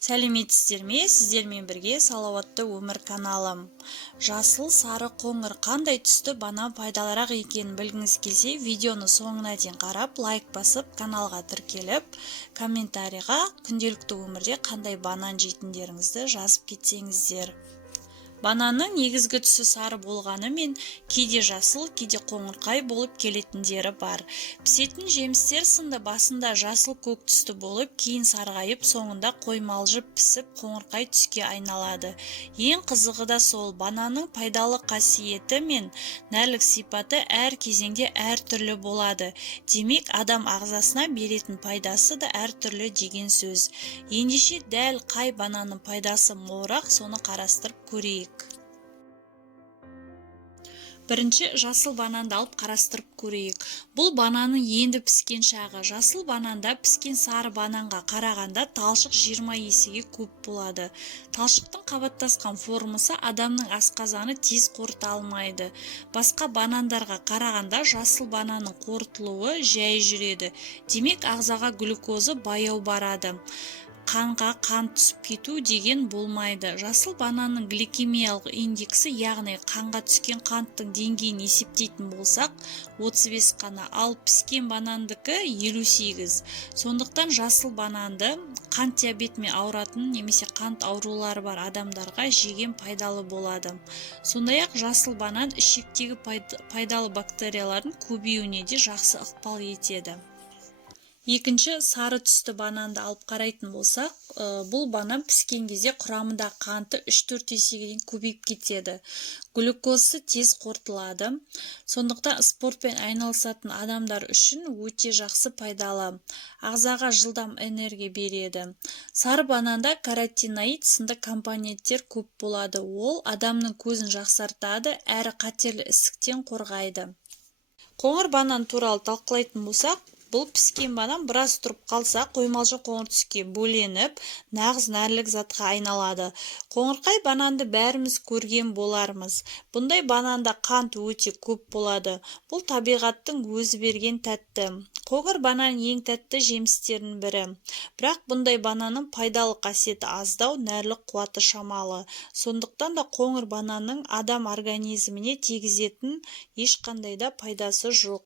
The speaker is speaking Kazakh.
Сәлеметсіздер ме? Сіздермен бірге салауатты өмір каналым. Жасыл, сары, қоңыр қандай түсті банан пайдалырақ екенін білгіңіз келсе, видеоны соңына дейін қарап, лайк басып, каналға тіркеліп, комментарийға күнделікті өмірде қандай банан жейтіндеріңізді жазып кетсеңіздер. Бананның негізгі түсі сары болғанымен, кейде жасыл, кейде қоңырқай болып келетіндері бар. Пісетін жемістер сынды басында жасыл көк түсті болып, кейін сарғайып, соңында қоймалжып пісіп, қоңырқай түске айналады. Ең қызығы да сол, бананның пайдалы қасиеті мен нәрлік сипаты әр кезеңде әр түрлі болады. Демек, адам ағзасына беретін пайдасы да әр түрлі деген сөз. Ендеше дәл қай бананның пайдасы молырақ, соны қарастырып көрейік. Бірінші жасыл бананды алып қарастырып көрейік. Бұл бананның енді піскен шағы. Жасыл бананда піскен сары бананға қарағанда талшық 20 есеге көп болады. Талшықтың қабаттасқан формасы адамның асқазаны тез қорыта алмайды. Басқа банандарға қарағанда жасыл бананның қорытылуы жай жүреді. Демек, ағзаға глюкоза баяу барады. Қанға қан түсіп кету деген болмайды. Жасыл бананның гликемиялық индексі, яғни қанға түскен қанттың деңгейін есептейтін болсақ, 35 қана, ал піскен банандікі 58. Сондықтан жасыл бананды қант диабетімен ауыратын немесе қант аурулары бар адамдарға жеген пайдалы болады. Сондай-ақ жасыл банан ішектегі пайдалы бактериялардың көбеюіне де жақсы ықпал етеді. Екінші сары түсті бананды алып қарайтын болсақ, бұл банан піскен кезде құрамында қанты 3-4 есеге дейін көбейіп кетеді. Глюкозасы тез қорытылады. Сондықтан спортпен айналысатын адамдар үшін өте жақсы пайдалы. Ағзаға жылдам энергия береді. Сары бананда каротиноид сынды компоненттер көп болады. Ол адамның көзін жақсартады, әрі қатерлі ісіктен қорғайды. Қоңыр банан туралы талқылайтын болсақ, бұл піскен банан біраз тұрып қалса, қоймалжы қоңыр түске бөленіп, нағыз нәрлік затқа айналады. Қоңырқай бананды бәріміз көрген болармыз. Бұндай бананда қант өте көп болады. Бұл табиғаттың өзі берген тәтті. Қоңыр банан ең тәтті жемістердің бірі. Бірақ бұндай бананның пайдалы қасиеті аздау, нәрлік қуаты шамалы. Сондықтан да қоңыр бананның адам организміне тигізетін ешқандай да пайдасы жоқ.